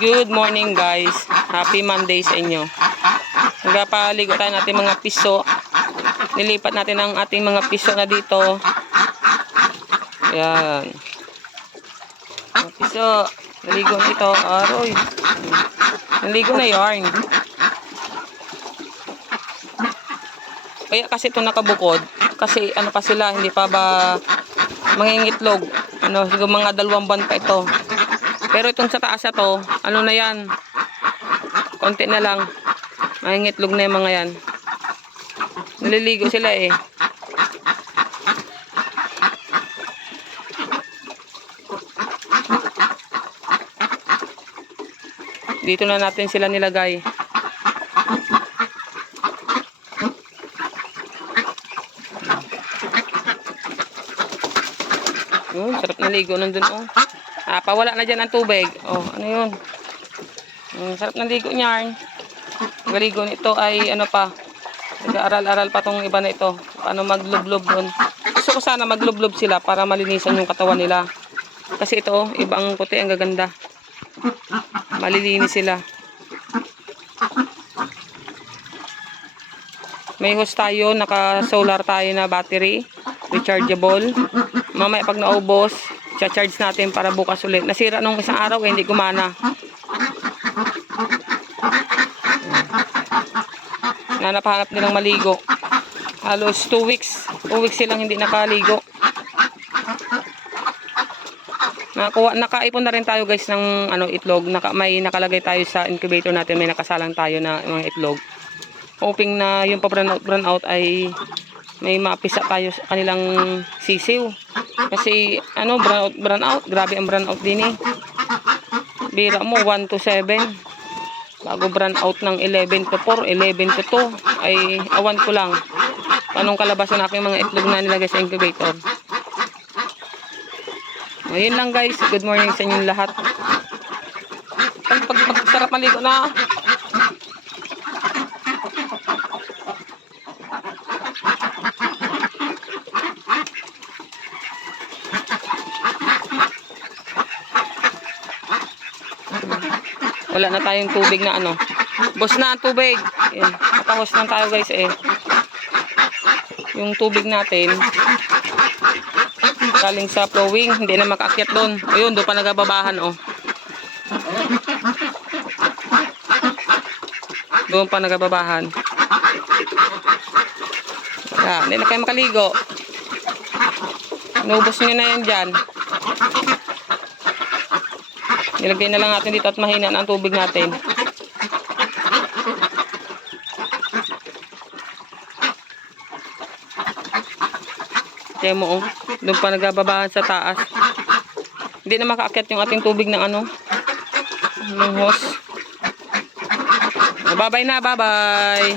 Good morning guys. Happy Monday sa inyo. Nagpapaligo tayo natin mga piso. Nilipat natin ang ating mga piso na dito. Ayan. Mga piso. Naligo na ito. Aroy. Naligo na yarn. Kaya kasi ito nakabukod. Kasi ano pa sila, hindi pa ba mangingitlog. Siguro mga 2 buwan pa ito. Pero itong sa taas na to, ano na yan? Konti na lang. Mangingitlog na yung mga yan. Naliligo sila eh. Dito na natin sila nilagay. Sarap naligo nandun oh. Pawala na dyan ang tubig. Oh, ano yun? Sarap ng ligo niyan. Galigo nito ay ano pa. Nag-aaral-aral pa tong iba na ito. Paano maglublob doon. Gusto ko sana maglublob sila para malinisan yung katawan nila. Kasi ito, ibang puti, ang gaganda. Malilinis sila. May hose tayo, naka-solar tayo na battery. Rechargeable. Mamaya pag naubos, charge natin para bukas ulit. Nasira nung isang araw, hindi gumana. Hanap-hanap nilang maligo. Halos 2 weeks. 2 weeks silang hindi nakaligo. Nakaipon na rin tayo guys ng itlog. May nakalagay tayo sa incubator natin. May nakasalang tayo na mga itlog. Hoping na yung pa-brown out ay may mapisa tayo sa kanilang sisiw. Kasi brown out. Grabe ang brown out din eh. Bira mo 1 to 7. Bago brown out ng 11 to 4, 11 to 2. Ay awan ko lang. Anong kalabasan natin mga itlog na nilagay sa incubator. Ayun lang guys. Good morning sa inyong lahat. Sarap maligo na. Wala na tayong tubig na Bus na ang tubig. Ayan. Matahos lang tayo guys eh. Yung tubig natin galing sa flowing. Hindi na makaakyat doon. Ayun, doon pa nagababahan oh. Doon pa nagababahan. Wala, hindi na kayo makaligo. Inubos nyo na yan dyan. Nilagay na lang natin dito at mahina ang tubig natin. Kaya mo doon pa nagababahan sa taas. Hindi na makaakyat yung ating tubig ng ng hose. Bye-bye na, bye-bye.